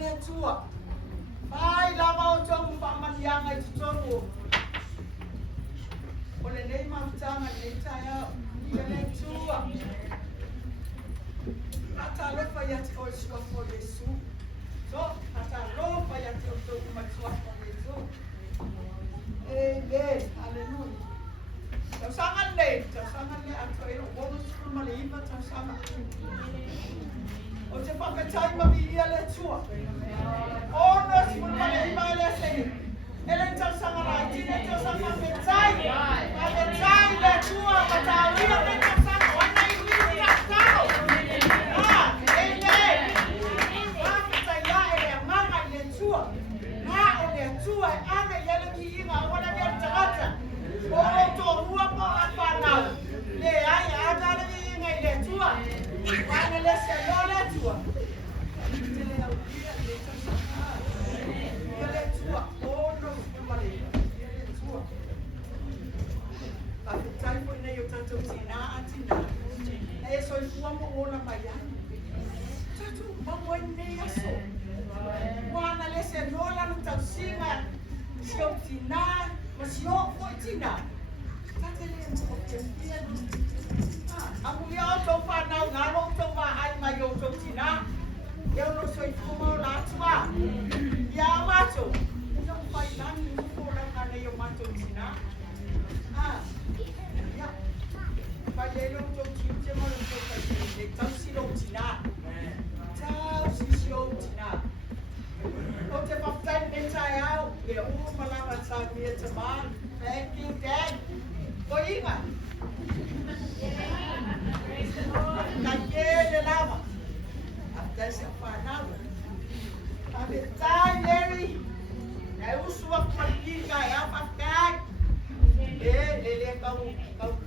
le tua. Mai lava o tongu whamanianga i tongu. O le nei mautanga nei tai au. Ia le tua. Ata lofa ia te oi sua fo Yesu. So, ata lofa ia te o tongu mai sua fo Yesu. Amen. Hallelujah. Tau sanga nei ato e o bonus kuma le iwa tau sanga. O te whakatai ma mi ia le tua. Bonus kuma le iwa le sei. Ele tau sanga rai, tine tau sanga whakatai. Whakatai le tua, whakawia le tau sanga, wana i wini tau tau. Amen. Whakatai ia e le manga i le tua. Nga o le tua e anga i ele ki inga, wana mea tagata. Oro to rua po a whanau. Le ai agara ni inga i le tua. Wana le se no le tua. Te le au ia le tasaka. Ia le tua. Ono kumale. Ia le tua. A te taipo nei o tatou tina atina. E so i fua mo ona mai ai. Tatou mamoe nei aso. Wana le se no la no tau singa. Sio tina. Mas yo foi tina. Aku ya to pa na ngalo to ma ai mai yo to tina. Eu não sou como lá tua. Ya macho. Não faz nada no fora na eu macho tina. Ya. Pai eu to tina, mas eu to tina. Tão se não tina. Tão se eu tina. O te whaftai e tai au, e o malama tau mia te man. Thank you, Dad. Ko inga. Ka ke le lama. After se whanau. A me tai Larry. E usua kwaliki ka e a whaftai. Le kau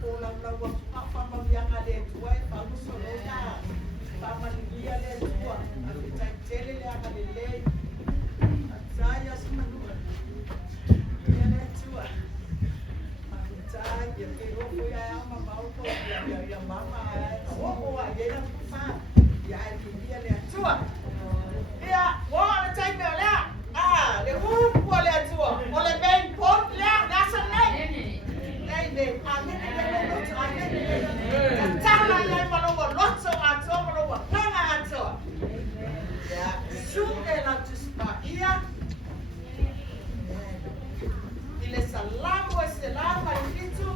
pola lau a whamamianga le tua e whamuso rona. Whamanigia le tua. A me tai tele le anga le lei. Saya semanua. Ia le tua. Aku tai ia ke roko ia ama mau ko ia mama ai. O ia na fa. Ia ia le tua. Ia wo le tai me le. Le ko le tua. O le ben pop le na sa nei. Nei nei. Amen le lo amen. Tala ia malo lots of ato malo nanga ato. Ya, su ela tuspa ia. Salamu salamu alikitu.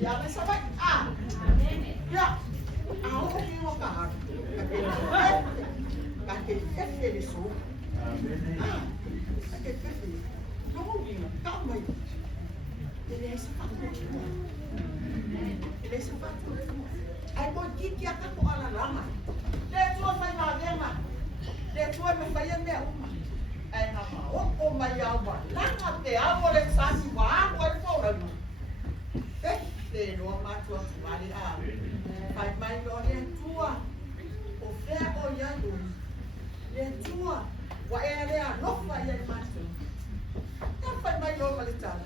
Ya Kake fefe le so. Kake fefe. Não vinha, calma aí. Ele é esse fator. Ele é esse fator. Aí quando que a capo ala lama. Letua vai na vema. Letua me vai me uma. Aí na mão, o mai alba. Lá na te amo le sasi wa água e fora. Fefe no matua vale a. Vai mai no letua. O fé olhando. Letua. Wa ele a nofa ia matua. Não vai mais logo ali tá.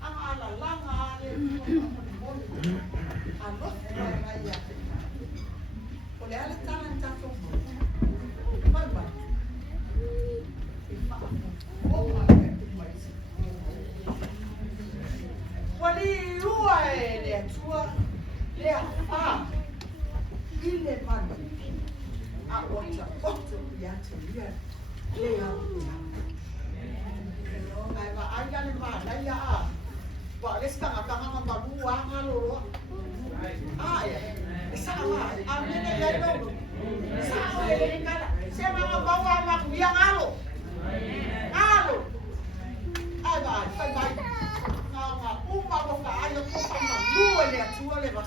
A ala lama ale. A nofa vai ia. Olha ele tá na tato. Vai vai. Wali rua ele tua le a ile mano a outra piante dia le a ai va ai ga le ma ai a wa le ska ka ma ma lu wa nga lo ai sa wa a me ne le no sa o le kala se ma ba wa ma ku ya ngalo ngalo ai va sai vai nga uma ko ka ai ko ka ma lu le tua le va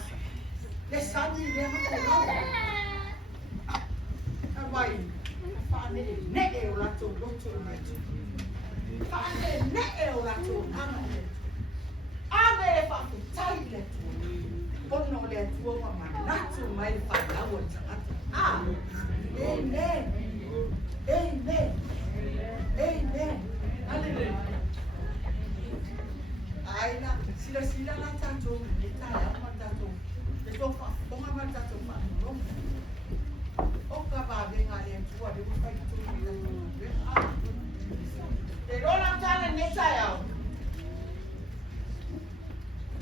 le sangi le ma ko lo vai fane ne e o la to lo to le fane ne e o la to ana ave fa tai le to ono le to ma na to mai fa la wo ah amen amen amen hallelujah ai na sila la tato le tai ma tato le to fa ponga ma tato ma no o ka ba de ngale tu de ko fa tu ni ah te lo la tana ne tai au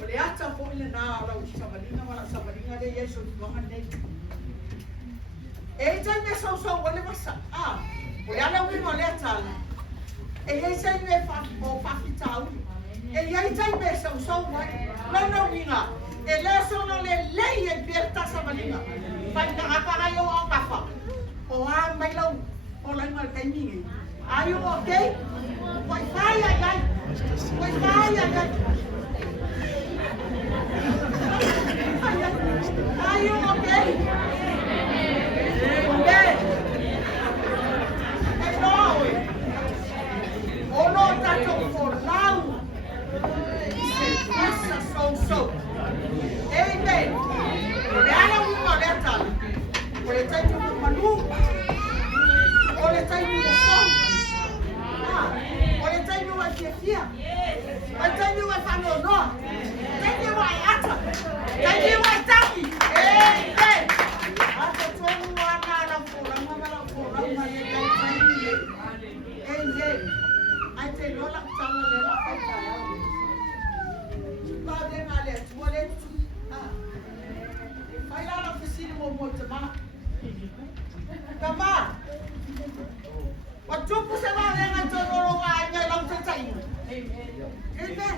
ole ata po ile na ala u sabalinga de yeso manga ne e tai me so ole masa ah ole ala wi mo le tala e ye sai me fa o fa fitau e ye tai me so mai la no winga e le so no le e berta sabalinga pai ka ka yo o kafa o a mai lau o lai mal kai mingi are you okay wai fai ai are you okay no tato for lau so amen ole ala wi mo le tal ole tai tu manu ole tai tu so ole tai tu wa fia ole tai tu wa fano no tai tu wa ata tai tu wa taki amen ata tu wa na fura ma ye tai amen ai te lo la tama le la feta ba de ngale tu le tu vai lá na oficina mo tama tama o tupo se va ver na toro wa nga lang tsai amen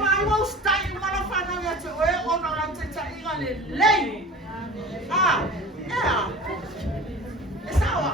vai mo stai mala fana ya tso e ono lang tsai ngale le é sawa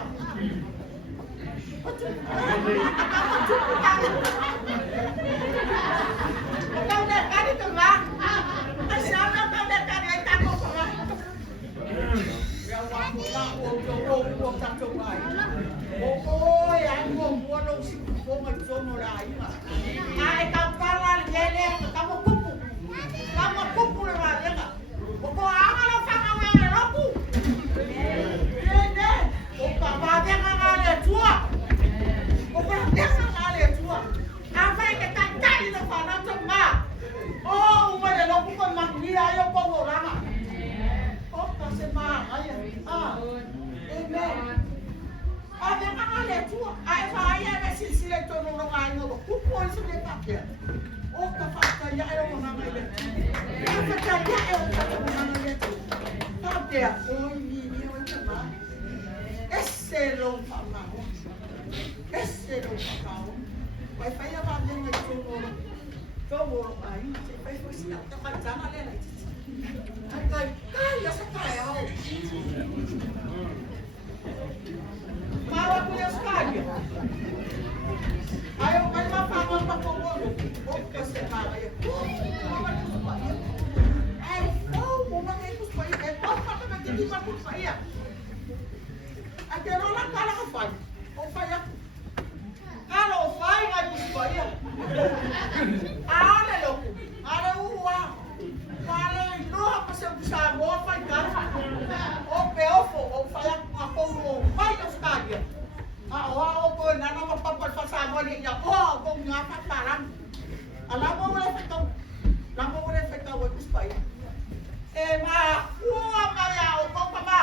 Vai, vai, vai, Mawa punya sekali. Ayo main makan pakomo. Oh kesempatan ya. Umang itu supaya kau kata nanti di mana saya. Ada orang kalah apa? Oh saya. Kalau saya nggak supaya. Ada loh. Ada uang. Kalau itu apa sih bisa bawa kan? Oh peofo. Oh saya aku mau main sekali. Oh kau nana apa pasal dia. Oh kau ngapa parang? Alam mo wala fektaw. Alam mo wala fektaw wa kuspay. Ma, kuha maya o kau pa.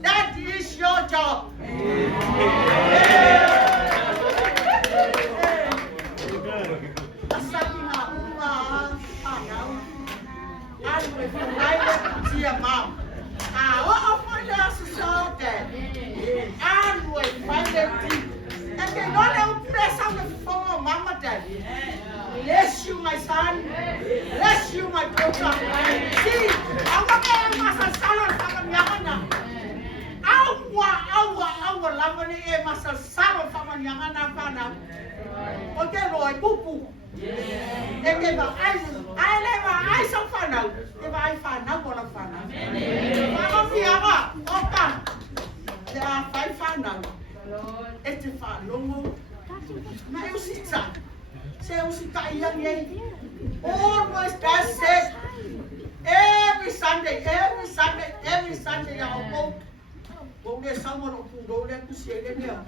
That is your job. Bless you, my son. Bless you, my daughter. See, awak yang masa salon sama niangana. Awa lama ni masa salon sama niangana pana. Oke, roy pupu. Eke ba ai leva ai sang fanau. Eba ai fanau bola fanau. Mama fiawa, opa. Ya fai fanau. Este fanau. Na eu sita. Saya usik tak yang Always that's it. Every Sunday, I'll go. Go there, someone will go there to see them here.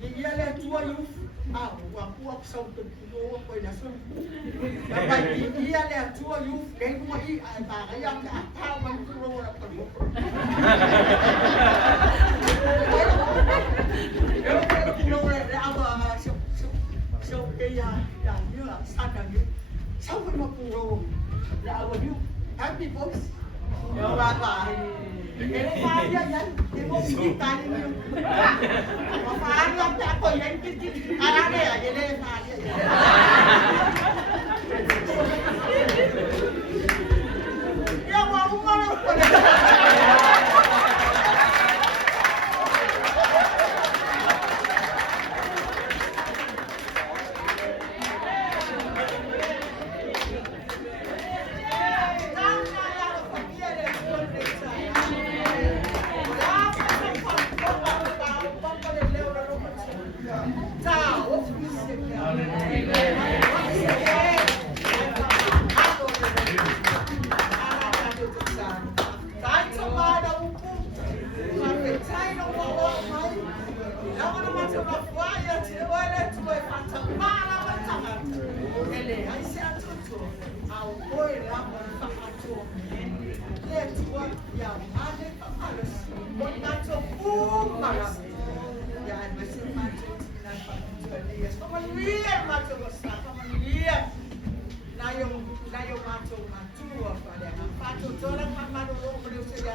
The year left to you. Walk something to go for the sun. But the year left to you, they will eat a young how when you roll up the book. So they are Saturday. Someone will roll. You happy folks. You're right. Cái pha vậy cái mông cái tay nhiều mà pha lắm đã coi anh cái ai đây ở đây pha vậy ya mau mau na yung macho pada Papatoetoe lang man manulong mo sa